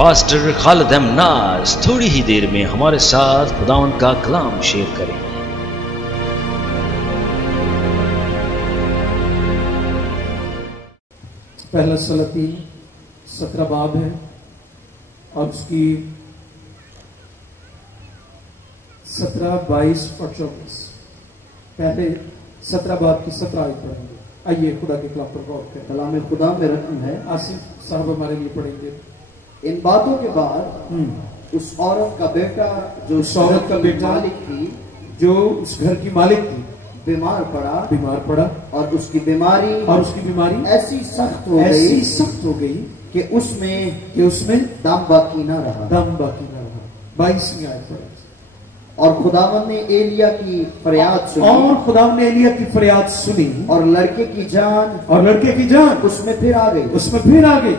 Pastor خالد احمد ناز تھوڑی ہی دیر میں ہمارے ساتھ خداوند کا کلام شیئر کریں گے۔ پہلا سلاطین 17 باب ہے اور اس کی 17، 22 اور 24۔ پہلے 17 باب کی 17 آیت پڑھیں گے۔ آئیے خدا کے کلام پر غور کریں۔ کلام خدا میں رقم ہے، آصف صاحب ہمارے لیے پڑھیں گے۔ ان باتوں کے بعد اس عورت کا بیٹا جو اس عورت کا بیٹا مالک تھی، جو اس گھر کی مالک تھی، بیمار پڑا اور اس کی بیماری ایسی سخت ہو گئی کہ اس میں دم باقی نہ رہا۔ 22ویں آیت پڑھیں۔ اور خداوند نے ایلیا کی فریاد سنی اور لڑکے کی جان اس میں پھر آ گئی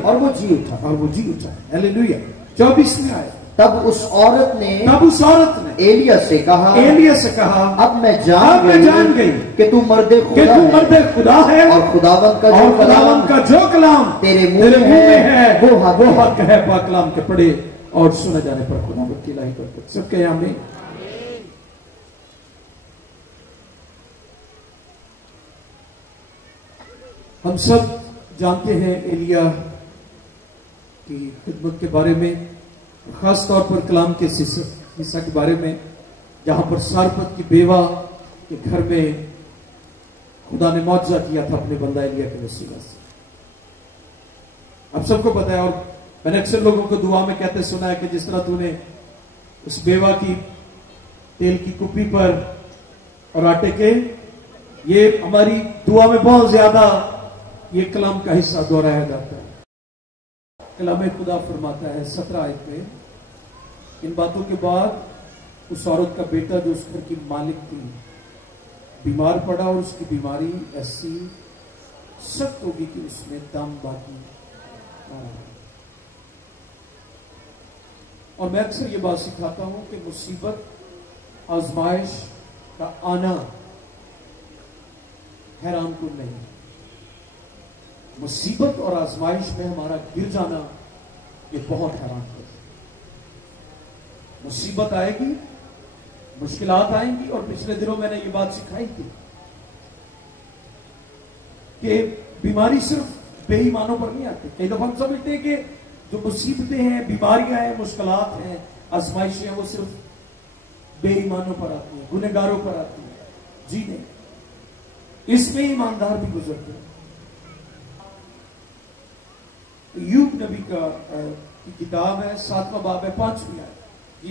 اور وہ جی اٹھا۔ ہیلیلویا۔ 24ویں آیت۔ تب اس عورت نے ایلیا سے کہا اب میں جان گئی کہ تو مرد خدا ہے اور خداوند کا جو کلام تیرے منہ میں ہے وہ حق ہے۔ پاک کلام کے پڑھے اور سنا جانے پر خداوند کی الہی برکت سب کے آمین۔ ہم سب جانتے ہیں ایلیا کی خدمت کے بارے میں، خاص طور پر کلام کے حصہ کے بارے میں، جہاں پر سارپت کی بیوہ کے گھر میں خدا نے معجزہ کیا تھا اپنے بندہ ایلیا کے وسیلہ سے۔ آپ سب کو پتا ہے، اور میں نے اکثر لوگوں کو دعا میں کہتے سنا ہے کہ جس طرح تو نے اس بیوہ کی تیل کی کپی پر اور آٹے کے، یہ ہماری دعا میں بہت زیادہ یہ کلام کا حصہ دہرایا جاتا ہے۔ کلام خدا فرماتا ہے 17 آیت میں، ان باتوں کے بعد اس عورت کا بیٹا جو اس گھر کی مالک تھی بیمار پڑا اور اس کی بیماری ایسی سخت ہوگی کہ اس میں دم باقی نہ رہا۔ اور میں اکثر یہ بات سکھاتا ہوں کہ مصیبت آزمائش کا آنا حیران کن نہیں، مصیبت اور آزمائش میں ہمارا گر جانا یہ بہت حیران کن۔ مصیبت آئے گی، مشکلات آئیں گی، اور پچھلے دنوں میں نے یہ بات سکھائی تھی کہ بیماری صرف بے ایمانوں پر نہیں آتی۔ کئی دفعہ ہم سمجھتے ہیں کہ جو مصیبتیں ہیں، بیماریاں ہیں، مشکلات ہیں، آزمائشیں ہیں، وہ صرف بے ایمانوں پر آتی ہیں، گنہگاروں پر آتی ہیں۔ جی نہیں، اس میں ایماندار بھی گزرتے ہیں۔ ایوب نبی کی کتاب ہے، 7واں باب ہے، 5ویں آیت۔ جی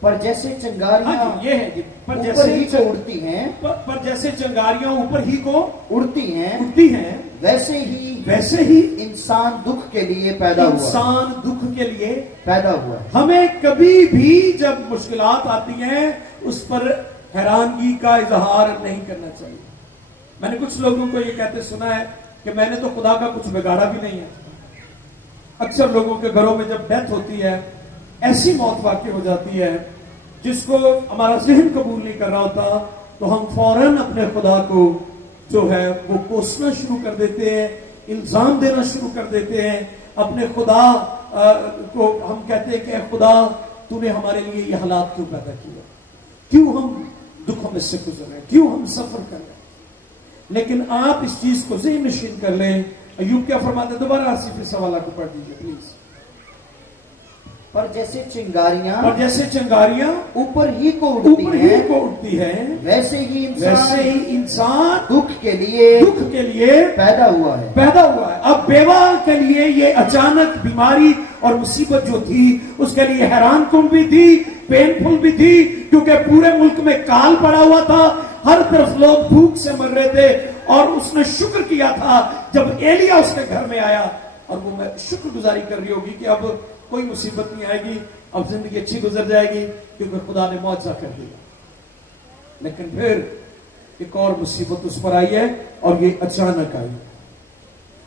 پر جیسے چنگاریاں یہ ہے پر جیسے اڑتی ہیں، پر جیسے چنگاریاں اوپر ہی کو اڑتی ہیں، ویسے ہی انسان دکھ کے لیے پیدا ہوا۔ ہمیں کبھی بھی جب مشکلات آتی ہیں اس پر حیرانگی کا اظہار نہیں کرنا چاہیے۔ میں نے کچھ لوگوں کو یہ کہتے سنا ہے کہ میں نے تو خدا کا کچھ بگاڑا بھی نہیں ہے۔ اکثر لوگوں کے گھروں میں جب ڈیتھ ہوتی ہے، ایسی موت واقع ہو جاتی ہے جس کو ہمارا ذہن قبول نہیں کر رہا ہوتا، تو ہم فوراً اپنے خدا کو جو ہے وہ کوسنا شروع کر دیتے ہیں، الزام دینا شروع کر دیتے ہیں۔ اپنے خدا کو ہم کہتے ہیں کہ اے خدا، تو نے ہمارے لیے یہ حالات کیوں پیدا کیا، کیوں ہم دکھوں میں سے گزر رہے ہیں، کیوں ہم سفر کر رہے ہیں۔ لیکن آپ اس چیز کو ذہن نشین کر لیں۔ ایوب کیا فرماتے ہیں؟ دوبارہ آصف اس حوالہ کو پڑھ دیجیے پلیز۔ پر جیسے چنگاریاں اوپر ہی کو اڑتی ہیں، ویسے ہی انسان دکھ کے لیے پیدا ہوا ہے۔ اب بیوہ کے لیے یہ اچانک بیماری اور مصیبت جو تھی اس کے لیے حیران کن بھی تھی، پینفل بھی تھی، کیونکہ پورے ملک میں کال پڑا ہوا تھا، ہر طرف لوگ بھوک سے مر رہے تھے۔ اور اس نے شکر کیا تھا جب ایلیا اس کے گھر میں آیا، اور وہ میں شکر گزاری کر رہی ہوگی کہ اب کوئی مصیبت نہیں آئے گی، اب زندگی اچھی گزر جائے گی کیونکہ خدا نے معجزہ کر دیا۔ لیکن پھر ایک اور مصیبت اس پر آئی ہے، اور یہ اچانک آئی۔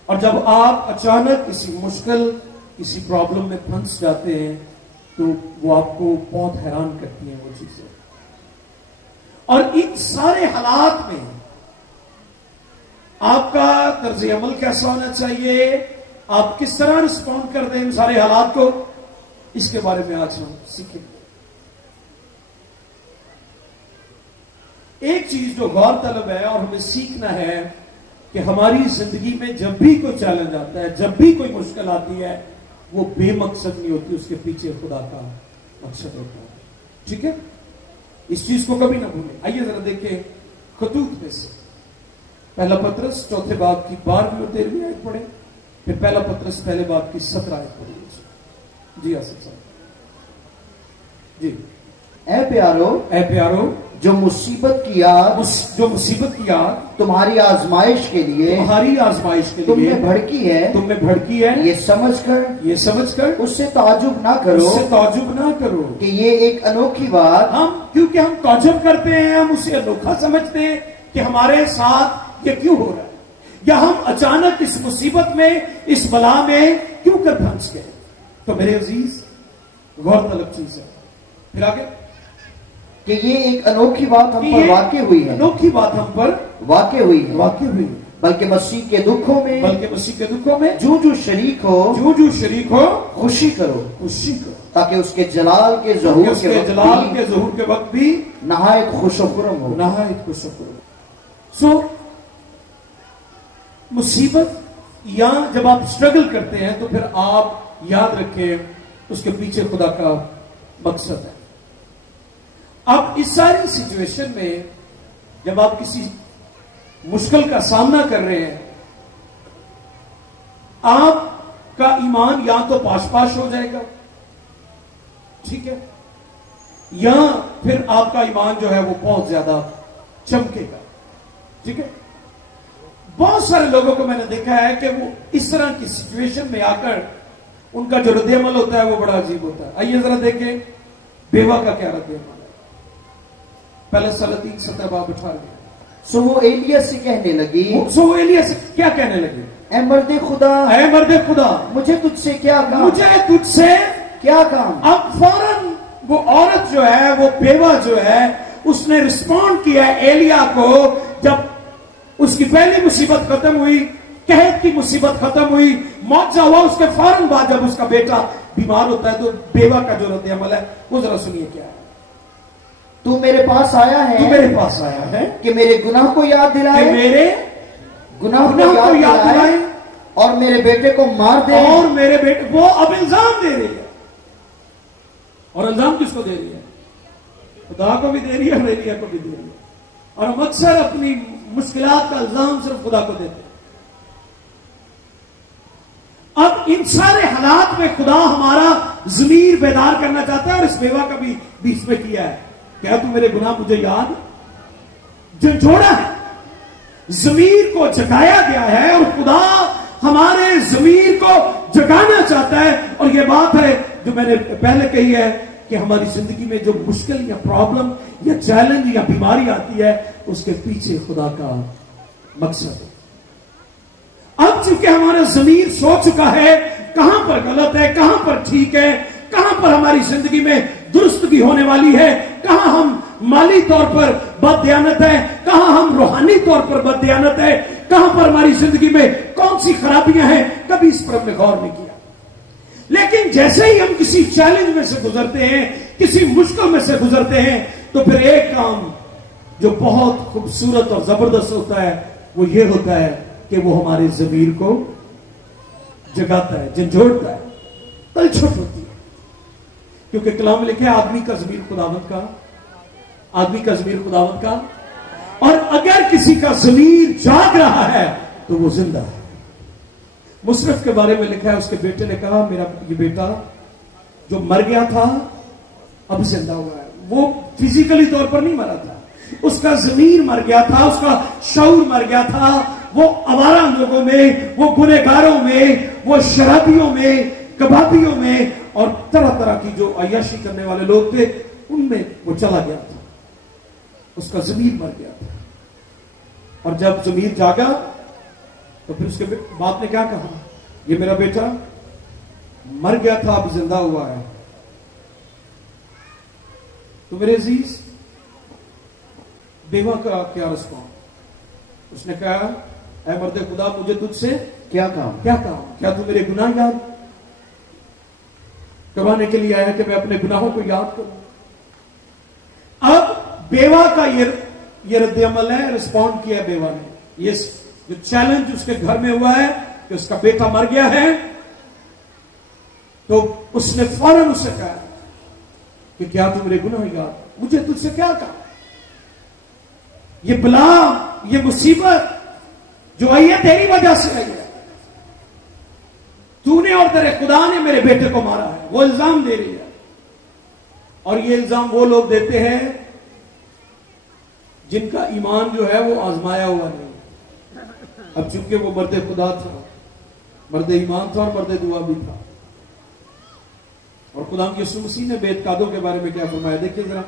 اور جب آپ اچانک کسی مشکل، کسی پرابلم میں پھنس جاتے ہیں تو وہ آپ کو بہت حیران کرتی ہیں وہ چیزیں۔ اور ان سارے حالات میں آپ کا طرز عمل کیسا ہونا چاہیے؟ آپ کس طرح رسپونڈ کر دیں ان سارے حالات کو، اس کے بارے میں آج ہم سیکھیں گے۔ ایک چیز جو غور طلب ہے اور ہمیں سیکھنا ہے کہ ہماری زندگی میں جب بھی کوئی چیلنج آتا ہے، جب بھی کوئی مشکل آتی ہے، وہ بے مقصد نہیں ہوتی، اس کے پیچھے خدا کا مقصد ہوتا ہے۔ ٹھیک ہے، اس چیز کو کبھی نہ بھولیں۔ آئیے ذرا دیکھیں خطوط میں سے پہلا پطرس چوتھے باب کی 12ویں اور 13ویں آیت پڑھیں، پھر پہلا پطرس پہلے باب کی 17 آیت پڑھیں۔ جی آصف صاحب جی۔ اے پیارو جو مصیبت کی یاد تمہاری آزمائش کے لیے تم میں بھڑکی ہے، یہ سمجھ کر اس سے تعجب نہ کرو کہ یہ ایک انوکھی بات، کیونکہ ہم تعجب کرتے ہیں، ہم اسے انوکھا سمجھتے ہیں کہ ہمارے ساتھ یہ کیوں ہو رہا ہے، یا ہم اچانک اس مصیبت میں، اس بلا میں کیوں کر پھنس گئے۔ تو میرے عزیز غور طلب چیز ہے، پھر آگے کہ یہ ایک انوکھی بات ہم پر واقع ہوئی ہے، انوکھی بات ہم پر واقع ہوئی بلکہ مسیح کے دکھوں میں جو شریک ہو خوشی کرو تاکہ اس کے جلال کے ظہور کے وقت بھی نہایت خوش و خرم ہو۔ سو مصیبت یا جب آپ اسٹرگل کرتے ہیں تو پھر آپ یاد رکھیں اس کے پیچھے خدا کا مقصد ہے۔ اب اس ساری سچویشن میں جب آپ کسی مشکل کا سامنا کر رہے ہیں، آپ کا ایمان یا تو پاش ہو جائے گا، ٹھیک ہے، یا پھر آپ کا ایمان جو ہے وہ بہت زیادہ چمکے گا، ٹھیک ہے۔ بہت سارے لوگوں کو میں نے دیکھا ہے کہ وہ اس طرح کی سچویشن میں آ کر ان کا جو رد عمل ہوتا ہے وہ بڑا عجیب ہوتا ہے۔ آئیے ذرا دیکھیں بیوہ کا کیا رد عمل ہے۔ پہلے سلاطین 17 باب 18۔ سو وہ ایلیہ سے کہنے لگی، کیا کہنے لگی؟ اے مرد خدا مجھے تجھ سے کیا کام؟ اب فوراً وہ عورت جو ہے، وہ بیوہ جو ہے، اس نے رسپونڈ کیا ایلیہ کو۔ جب اس کی پہلی مصیبت ختم ہوئی، قحط کی مصیبت ختم ہوئی، معجزہ ہوا، اس کے فوراً بعد جب اس کا بیٹا بیمار ہوتا ہے تو بیوہ کا جو رد عمل ہے وہ ذرا سنیے کیا ہے۔ تو میرے پاس آیا ہے کہ میرے گناہ کو یاد دلائے، اور میرے بیٹے کو مار دے، اور میرے بیٹے وہ اب الزام دے رہی ہے، اور الزام کس کو دے رہی ہے؟ خدا کو بھی دے رہی ہے اور ایلیہ کو بھی دے رہی ہے۔ اور ہم اکثر اپنی مشکلات کا الزام صرف خدا کو دیتے ہیں۔ اب ان سارے حالات میں خدا ہمارا ضمیر بیدار کرنا چاہتا ہے، اور اس بیوہ کا بھی بیچ میں کیا ہے، کیا تو میرے گناہ مجھے یاد جھنجھوڑا ہے، ضمیر کو جگایا گیا ہے، اور خدا ہمارے ضمیر کو جگانا چاہتا ہے۔ اور یہ بات ہے جو میں نے پہلے کہی ہے کہ ہماری زندگی میں جو مشکل یا پرابلم یا چیلنج یا بیماری آتی ہے، اس کے پیچھے خدا کا مقصد ہے۔ اب چونکہ ہمارا ضمیر سو چکا ہے کہاں پر غلط ہے، کہاں پر ٹھیک ہے، کہاں پر ہماری زندگی میں درستگی ہونے والی ہے، کہاں ہم مالی طور پر بددیانت ہے، کہاں ہم روحانی طور پر بددیانت ہے، کہاں پر ہماری زندگی میں کون سی خرابیاں ہیں، کبھی اس پر ہم نے غور نہیں کیا۔ لیکن جیسے ہی ہم کسی چیلنج میں سے گزرتے ہیں، کسی مشکل میں سے گزرتے ہیں، تو پھر ایک کام جو بہت خوبصورت اور زبردست ہوتا ہے وہ یہ ہوتا ہے کہ وہ ہمارے ضمیر کو جگاتا ہے، جھنجھوڑتا ہے، تلچھٹ ہوتی ہے۔ کیونکہ کلام میں لکھا ہے آدمی کا ضمیر خداوند کا، اور اگر کسی کا ضمیر جاگ رہا ہے تو وہ زندہ ہے۔ مصرف کے بارے میں لکھا ہے، اس کے بیٹے نے کہا میرا یہ بیٹا جو مر گیا تھا اب زندہ ہوا ہے۔ وہ فزیکلی طور پر نہیں مرا تھا، اس کا ضمیر مر گیا تھا، اس کا شعور مر گیا تھا۔ وہ آوارہ لوگوں میں، وہ گنہگاروں میں، وہ شرابیوں میں، کبابیوں میں، اور طرح طرح کی جو عیاشی کرنے والے لوگ تھے ان میں وہ چلا گیا تھا، اس کا ضمیر مر گیا تھا۔ اور جب ضمیر جاگا تو پھر اس کے باپ نے کیا کہا، یہ میرا بیٹا مر گیا تھا اب زندہ ہوا ہے۔ تو میرے عزیز بیوہ کا کیا رسپانس؟ اس نے کہا اے مرد خدا مجھے تجھ سے کیا کام کیا تو میرے گناہ یاد کروانے کے لیے آیا کہ میں اپنے گناہوں کو یاد کروں؟ اب بیوہ کا یہ رد عمل ہے، رسپونڈ کیا بیوہ نے. یہ جو چیلنج اس کے گھر میں ہوا ہے کہ اس کا بیٹا مر گیا ہے، تو اس نے فوراً اس سے کہا کہ کیا تو میرے گناہ یاد، مجھے تجھ سے کیا کہا؟ یہ بلا، یہ مصیبت جو آئی ہے تیری وجہ سے آئی ہے. تو نے اور تیرے خدا نے میرے بیٹے کو مارا ہے. وہ الزام دے رہی ہے، اور یہ الزام وہ لوگ دیتے ہیں جن کا ایمان جو ہے وہ آزمایا ہوا نہیں. اب چونکہ وہ مرد خدا تھا، مرد ایمان تھا اور مرد دعا بھی تھا. اور خدا یسوع مسیح نے بے اعتقادوں کے بارے میں کیا فرمایا؟ دیکھیں ذرا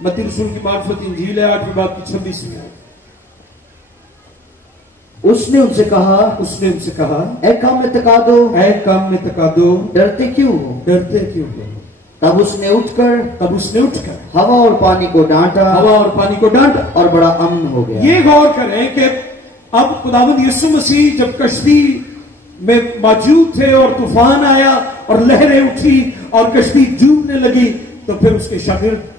متی رسول کی معرفت انجیل ہے 8ویں باب کی 26ویں آیت. اس نے ان سے کہا اے کم اعتقادو ڈرتے کیوں ہو؟ تب اس نے اٹھ کر ہوا اور پانی کو ڈانٹا اور بڑا امن ہو گیا. یہ غور کریں کہ اب خداوند یسوع مسیح جب کشتی میں موجود تھے اور طوفان آیا اور لہریں اٹھی اور کشتی ڈوبنے لگی، تو پھر اس کے شاگرد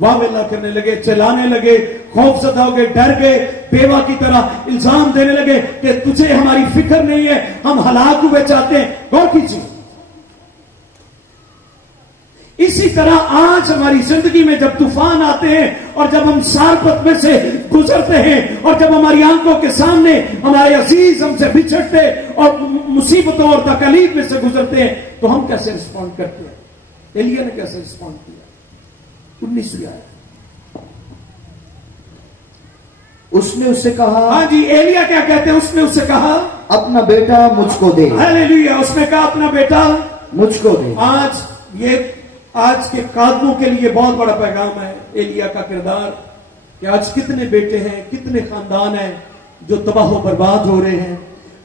واہ ویلا کرنے لگے، چلانے لگے، خوف زدہ ہو گئے، ڈر گئے، بیوہ کی طرح الزام دینے لگے کہ تجھے ہماری فکر نہیں ہے، ہم ہلاک ہوئے چاہتے ہیں. غور کیجیے. اسی طرح آج ہماری زندگی میں جب طوفان آتے ہیں اور جب ہم سارپت میں سے گزرتے ہیں اور جب ہماری آنکھوں کے سامنے ہمارے عزیز ہم سے بچھڑتے اور مصیبتوں اور تکلیف میں سے گزرتے ہیں، تو ہم کیسے رسپونڈ کرتے ہیں؟ ایلیا نے کیسے رسپونڈ کیا؟ 19ویں آیت. اس نے اس سے کہا، ہاں جی، ایلیا کیا کہتے ہیں؟ اس نے اس سے کہا اپنا بیٹا مجھ کو دے. ہاللیلویا. اس نے کہا اپنا بیٹا مجھ کو دے. آج کے قادموں کے لیے بہت بڑا پیغام ہے ایلیا کا کردار، کہ آج کتنے بیٹے ہیں، کتنے خاندان ہیں جو تباہ و برباد ہو رہے ہیں،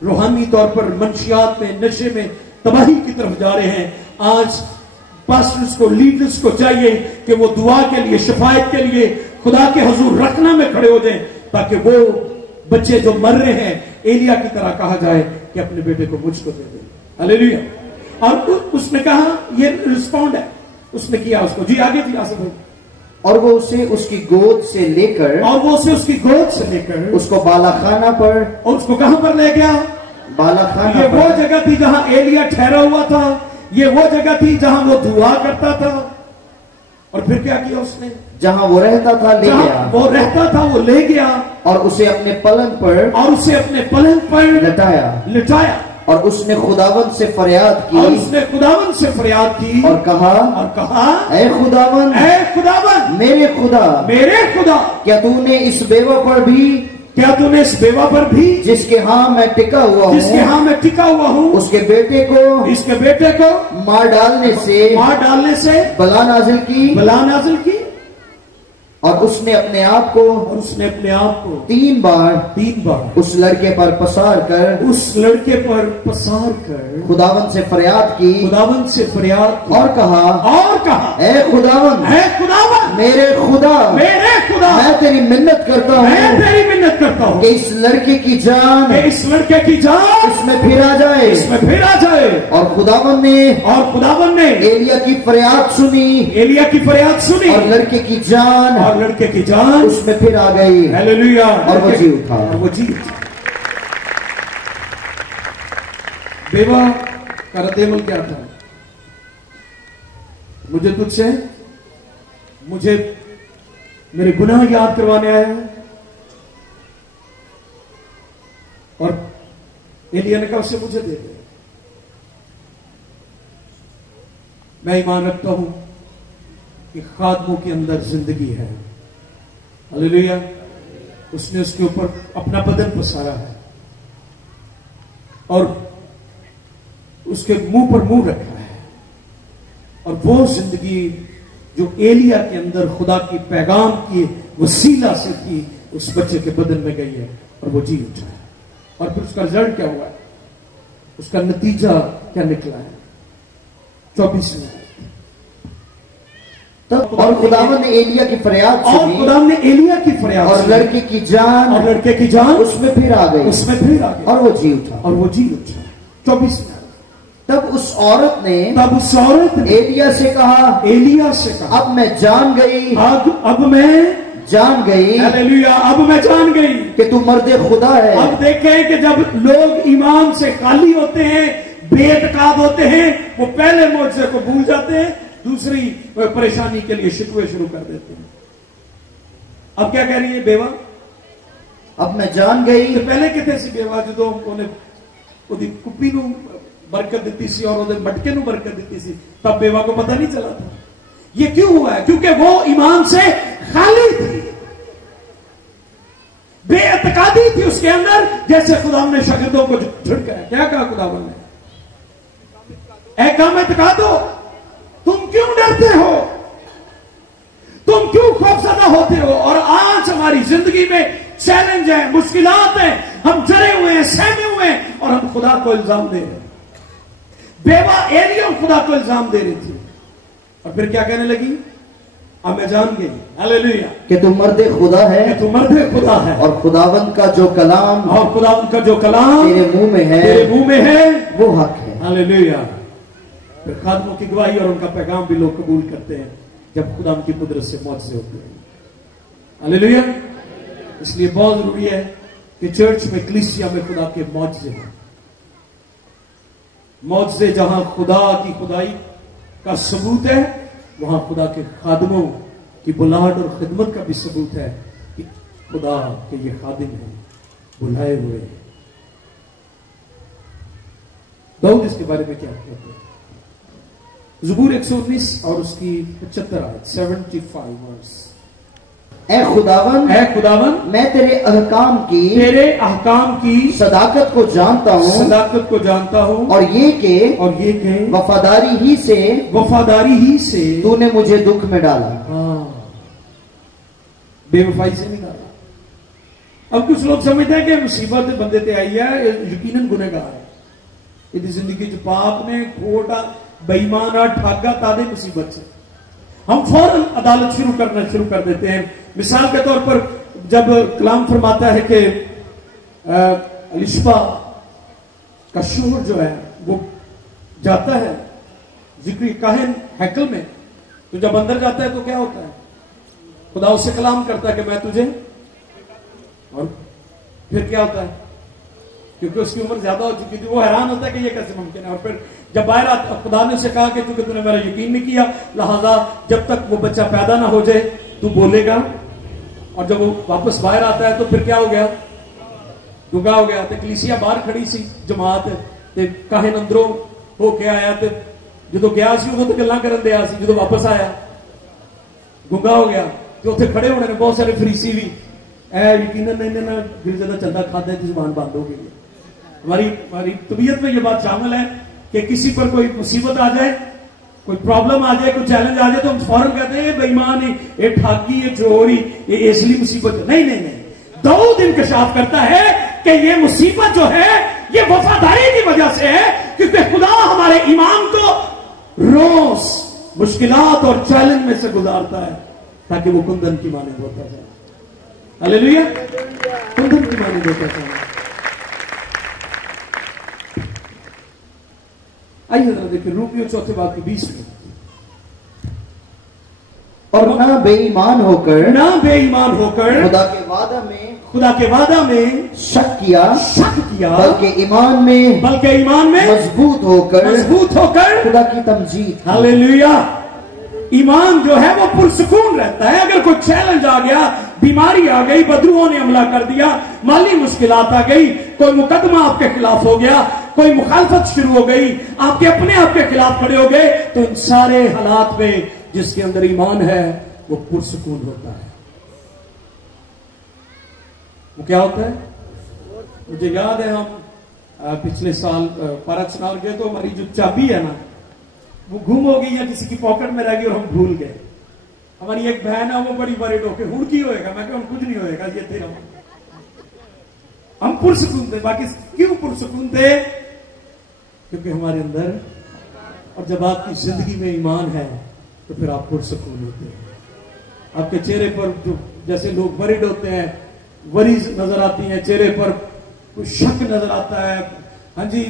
روحانی طور پر منشیات میں، نشے میں تباہی کی طرف جا رہے ہیں. آج پاسٹرز کو، لیڈرز کو چاہیے کہ وہ دعا کے لیے، شفاعت کے لیے خدا کے حضور رکھنا میں کھڑے ہو جائیں، تاکہ وہ بچے جو مر رہے ہیں ایلیا کی طرح کہا جائے کہ اپنے بیٹے کو مجھ کو دے دے. ہاللیلویا. اور اس نے کہا، یہ رسپونڈ ہے، اس نے کیا اس کو. جی آگے تھی آسف بھائی. اور وہ اسے اس کی گود سے لے کر اس کو بالا خانہ پر، اور اس کو کہاں پر لے گیا؟ بالا خانہ. یہ وہ جگہ تھی جہاں ایلیا ٹھہرا ہوا تھا، یہ وہ جگہ تھی جہاں وہ دعا کرتا تھا. اور پھر کیا کیا اس نے؟ جہاں وہ رہتا تھا لے گیا، وہ لے گیا اور اسے اپنے پلنگ پر لٹایا. اور اس نے خداوند سے فریاد کی اور کہا اے خداوند میرے خدا، کیا تو نے اس بیوہ پر بھی جس کے ہاں میں ٹکا ہوا ہوں اس کے بیٹے کو مار ڈالنے سے بلا نازل کی. اور اس نے اپنے آپ کو 3 بار اس لڑکے پر پسار کر خداوند سے فریاد کی اور کہا اے خداوند میرے خدا، میں تیری منت کرتا ہوں کہ اس لڑکے کی جان اس میں پھر آ جائے. اور خداوند نے ایلیا کی فریاد سنی اور لڑکے کی جان اس میں پھر آ گئی. ہاللیلویا. اور وہ جی اٹھا. بیوہ کا رد عمل کیا تھا؟ مجھے تجھ سے میرے گناہ یاد کروانے آیا ہے. اور ایلیا نے کہا اسے مجھے دے دے. میں ایمان رکھتا ہوں کہ خادموں کے اندر زندگی ہے. ہاللیلویا. اس نے اس کے اوپر اپنا بدن پسارا ہے اور اس کے منہ پر منہ رکھا ہے. اور وہ زندگی جو ایلیا کے اندر خدا کی پیغام کی وسیلہ سے تھی اس بچے کے بدن میں گئی ہے اور وہ جی اٹھا ہے. اور پھر اس کا رزلٹ کیا ہوا ہے؟ اس کا نتیجہ کیا نکلا ہے؟ 24 اور خداوند نے ایلیا کی فریاد سنی اور خداوند نے ایلیا کی فریاد اور لڑکے کی جان اس میں پھر آ گئی اور وہ جی اٹھا 24 تب اس عورت نے ایلیا سے کہا اب میں جان گئی ہلیلویا اب میں جان گئی کہ تو مرد خدا ہے. اب دیکھیں کہ جب لوگ ایمان سے خالی ہوتے ہیں، بے اعتقاد ہوتے ہیں، وہ پہلے معجزے کو بھول جاتے ہیں، دوسری پریشانی کے لیے شکوے شروع کر دیتے ہیں. اب کیا کہہ رہی ہے بیوہ؟ اب میں جان گئی. پہلے کہتے سی بیوہ جو انہیں کپی نو برکت دیتی سی اور مٹکے نو برکت دیتی سی، تب بیوہ کو پتہ نہیں چلا تھا. یہ کیوں ہوا ہے؟ کیونکہ وہ ایمان سے خالی تھی، بے اعتقادی تھی اس کے اندر. جیسے خدا نے شاگردوں کو جھڑکا ہے، کیا کہا خدا نے؟ اے کام اعتقاد ہو، تم کیوں ڈرتے ہو، تم کیوں خوفزدہ ہوتے ہو؟ اور آج ہماری زندگی میں چیلنج ہے، مشکلات ہیں، ہم ڈرے ہوئے ہیں، سہمے ہوئے ہیں، اور ہم خدا کو الزام دے رہے ہیں. بیوہ ایلیا خدا کو الزام دے رہی تھی، اور پھر کیا کہنے لگی؟ اب میں جان گئی ہلیلویا کہ تم مرد خدا ہے، اور خداوند کا جو کلام تیرے منہ میں ہے وہ حق ہے. ہلیلویا. پھر خادموں کی گواہی اور ان کا پیغام بھی لوگ قبول کرتے ہیں جب خدا ان کی قدرت سے معجزے ہوتے ہیں. ہلیلویا. اس لیے بہت ضروری ہے کہ چرچ میں، کلیسیا میں خدا کے معجزے ہوں. معجزے جہاں خدا کی خدائی کا ثبوت ہے، وہاں خدا کے خادموں کی بلاہٹ اور خدمت کا بھی ثبوت ہے کہ خدا کے یہ خادم ہیں، بلائے ہوئے ہیں. داؤد اس کے بارے میں کیا کہتے ہیں؟ زبور 119 اور اس کی 75 آیت 75 ورس. اے خداوند میں تیرے احکام کی صداقت کو جانتا ہوں اور یہ کہ وفاداری ہی سے تو نے مجھے دکھ میں ڈالا. بے وفائی سے نہیں ڈالا. اب کچھ لوگ سمجھتے ہیں کہ مصیبت بندے تے آئی ہے، یقیناً گنہگار ہے. یہ زندگی جو پاپ نے کھوٹا بےایمانا ٹھاگا تادے مصیبت سے ہم فوراً عدالت شروع کر دیتے ہیں. مثال کے طور پر جب کلام فرماتا ہے کہ الشبا کا شوہر جو ہے وہ جاتا ہے ذکری کاہن ہیکل میں، تو جب اندر جاتا ہے تو کیا ہوتا ہے؟ خدا اس سے کلام کرتا ہے کہ میں تجھے، اور پھر کیا ہوتا ہے؟ کیونکہ اس کی عمر زیادہ ہو چکی تھی، وہ حیران ہوتا ہے کہ یہ کیسے ممکن ہے. اور پھر جب باہر آتا، خدا نے اسے کہا کہ چونکہ تو نے میرا یقین نہیں کیا، لہذا جب تک وہ بچہ پیدا نہ ہو جائے تو بولے گا. اور جب وہ واپس باہر آتا ہے تو پھر کیا ہو گیا؟ گنگا ہو گیا. کلیسیا باہر کھڑی سی جماعت تے کاہن اندروں ہو کے آیا تے جدو گیا سی وہ تو گلاں کرن دیا سی، جدو واپس آیا گنگا ہو گیا. تو اتنے کھڑے ہونے نے بہت سارے فریسی بھی یقیناً انہیں دل زیادہ چلتا کھاتا ہے تو زبان بند ہو گئی. ہماری طبیعت میں یہ بات شامل ہے کہ کسی پر کوئی مصیبت آ جائے، کوئی پرابلم آ جائے، کوئی چیلنج آ جائے تو ہم فوراً کہتے ہیں بے ایمان، یہ ٹھاگی، یہ چوری، یہ اس لیے مصیبت ہے. نہیں. داؤد انکشاف کرتا ہے کہ یہ مصیبت جو ہے یہ وفاداری کی وجہ سے ہے، کیونکہ خدا ہمارے ایمان کو روز مشکلات اور چیلنج میں سے گزارتا ہے تاکہ وہ کندن کی مانند ہوتا جائے. ہلیلویا. کندن کی مانند ہوتا جائے. آئیے ذرا دیکھیں رومیو 4 باب کی 20 میں. اور نہ بے ایمان ہو کر خدا کے وعدہ میں شک کیا بلکہ ایمان میں مضبوط ہو کر خدا کی تمجید. ہلیلویا. ایمان جو ہے وہ پرسکون رہتا ہے. اگر کوئی چیلنج آ گیا، بیماری آ گئی، بدروہوں نے حملہ کر دیا، مالی مشکلات آ گئی، کوئی مقدمہ آپ کے خلاف ہو گیا، کوئی مخالفت شروع ہو گئی، آپ کے اپنے آپ کے خلاف کھڑے ہو گئے، تو ان سارے حالات میں جس کے اندر ایمان ہے وہ پرسکون ہوتا ہے. وہ کیا ہوتا ہے؟ مجھے یاد ہے ہم پچھلے سال پارک سنار گئے تو ہماری جو چابی ہے نا وہ گم ہو گئی یا کسی کی پاکٹ میں رہ گئی اور ہم بھول گئے. ہماری ایک بہن ہے وہ بڑی بڑی ڈوکے ہوں کی ہوئے گا، میں کہ کچھ نہیں ہوئے گا، یہ تھے ہم پرسکون تھے. باقی کیوں پرسکون تھے؟ کیونکہ ہمارے اندر، اور جب آپ کی زندگی میں ایمان ہے تو پھر آپ پرسکون ہوتے ہیں. آپ کے چہرے پر جو جیسے لوگ ورڈ ہوتے ہیں, وریز نظر آتی ہیں, چہرے پر کوئی شک نظر آتا ہے, ہاں جی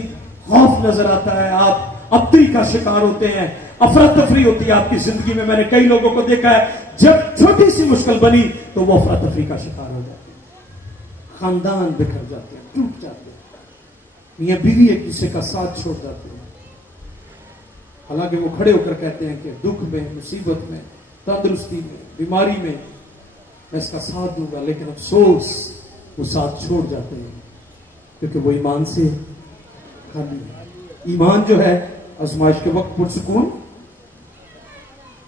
خوف نظر آتا ہے, آپ ابتری کا شکار ہوتے ہیں, افراتفری ہوتی ہے آپ کی زندگی میں. میں نے کئی لوگوں کو دیکھا ہے جب چھوٹی سی مشکل بنی تو وہ افراتفری کا شکار ہو جاتے ہیں, خاندان بکھر جاتے ہیں, ٹوٹ جاتے ہیں, میاں بیوی ایک دوسرے کا ساتھ چھوڑ جاتے ہیں. حالانکہ وہ کھڑے ہو کر کہتے ہیں کہ دکھ میں, مصیبت میں, تندرستی میں, بیماری میں اس کا ساتھ دوں گا, لیکن افسوس وہ ساتھ چھوڑ جاتے ہیں کیونکہ وہ ایمان سے خالی ہے. ایمان جو ہے آزمائش کے وقت پرسکون.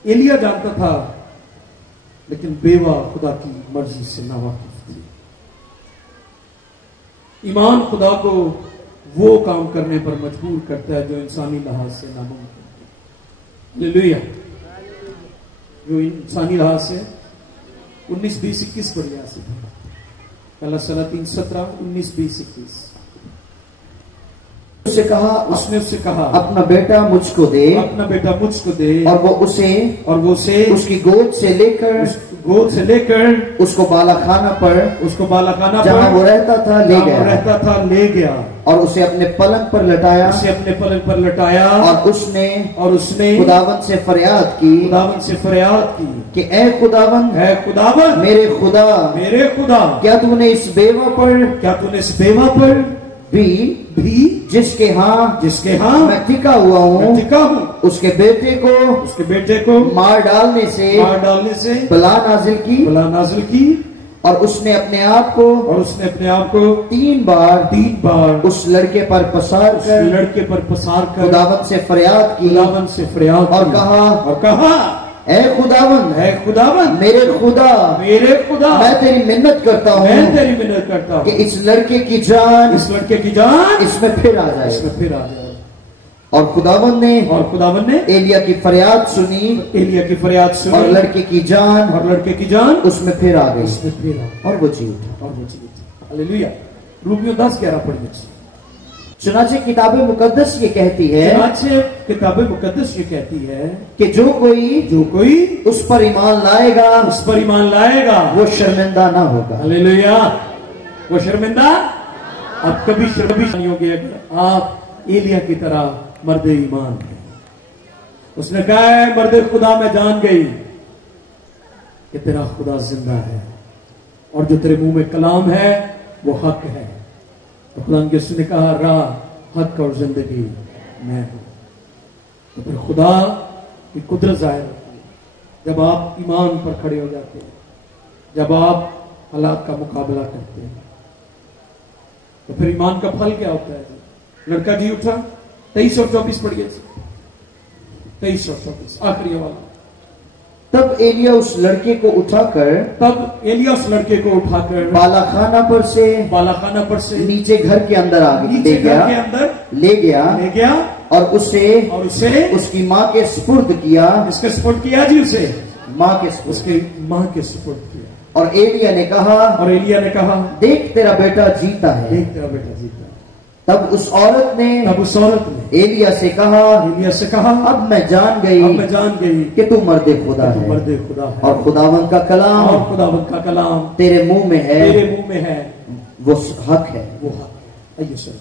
ایلیا جانتا تھا لیکن بیوہ خدا کی مرضی سے ناواقف تھی. ایمان خدا کو وہ کام کرنے پر مجبور کرتا ہے جو انسانی لحاظ سے ناممکن ہے. ہلیلویا. جو انسانی لحاظ سے 19-20-21 پڑھ گیا سے پہلا سلاطین 17-19-20-21. اس نے اس سے کہا اپنا بیٹا مجھ کو دے, اپنا بیٹا مجھ کو دے, اور وہ اسے اس کی گود سے لے کر اس کو بالا خانہ پر جہاں وہ رہتا تھا لے گیا, اور اسے اپنے پلنگ پر لٹایا, اور اس نے خداوند سے فریاد کی کہ اے خداوند میرے خدا, کیا تو نے اس بیوہ پر بھی جس کے ہاں میں ٹکا ہوا ہوں اس کے بیٹے کو مار ڈالنے سے بلا نازل کی, اور اس نے اپنے آپ کو 3 بار اس لڑکے پر پسار کر خداوند سے فریاد کی, اور کہا اے خداوند میرے خدا میں تیری منت کرتا ہوں کہ اس لڑکے کی جان اس میں پھر آ جائے. اور خداوند نے ایلیا کی فریاد سنی, اور لڑکے کی جان اس میں پھر آ گئی, اور وہ جی اٹھا. ہلیلویا. رومیو 10:11 پڑھیے. چنانچہ کتاب مقدس یہ کہتی ہے کہ جو کوئی اس پر ایمان لائے گا وہ شرمندہ نہ ہوگا. ہلیلویا. وہ شرمندہ اب کبھی نہیں ہوگی اگر آپ ایلیا کی طرح مرد ایمان ہیں. اس نے کہا ہے مرد خدا میں جان گئی کہ تیرا خدا زندہ ہے, اور جو تیرے منہ میں کلام ہے وہ حق ہے. خدا کے اس نے کہا راہ, حق اور زندگی میں ہوں. تو پھر خدا کی قدرت ظاہر ہوتی ہے جب آپ ایمان پر کھڑے ہو جاتے ہیں, جب آپ حالات کا مقابلہ کرتے ہیں. تو پھر ایمان کا پھل کیا ہوتا ہے؟ لڑکا جی اٹھا. 23 اور 24 پڑھیے. 23 اور 24 آخری حوالہ. تب ایلیا اس لڑکے کو اٹھا کر بالا خانہ پر سے نیچے گھر کے اندر لے گیا, اور اسے اس کی ماں کے سپرد کیا. اس کے سپرد کیا جی, اسے اس کی ماں کے سپرد کیا. اور ایلیا نے کہا دیکھ تیرا بیٹا جیتا ہے. تب اس عورت نے ایلیا سے کہا اب میں جان گئی کہ تو مرد خدا ہے, اور خداوند کا کلام تیرے منہ میں ہے, وہ حق ہے. آئیے سر.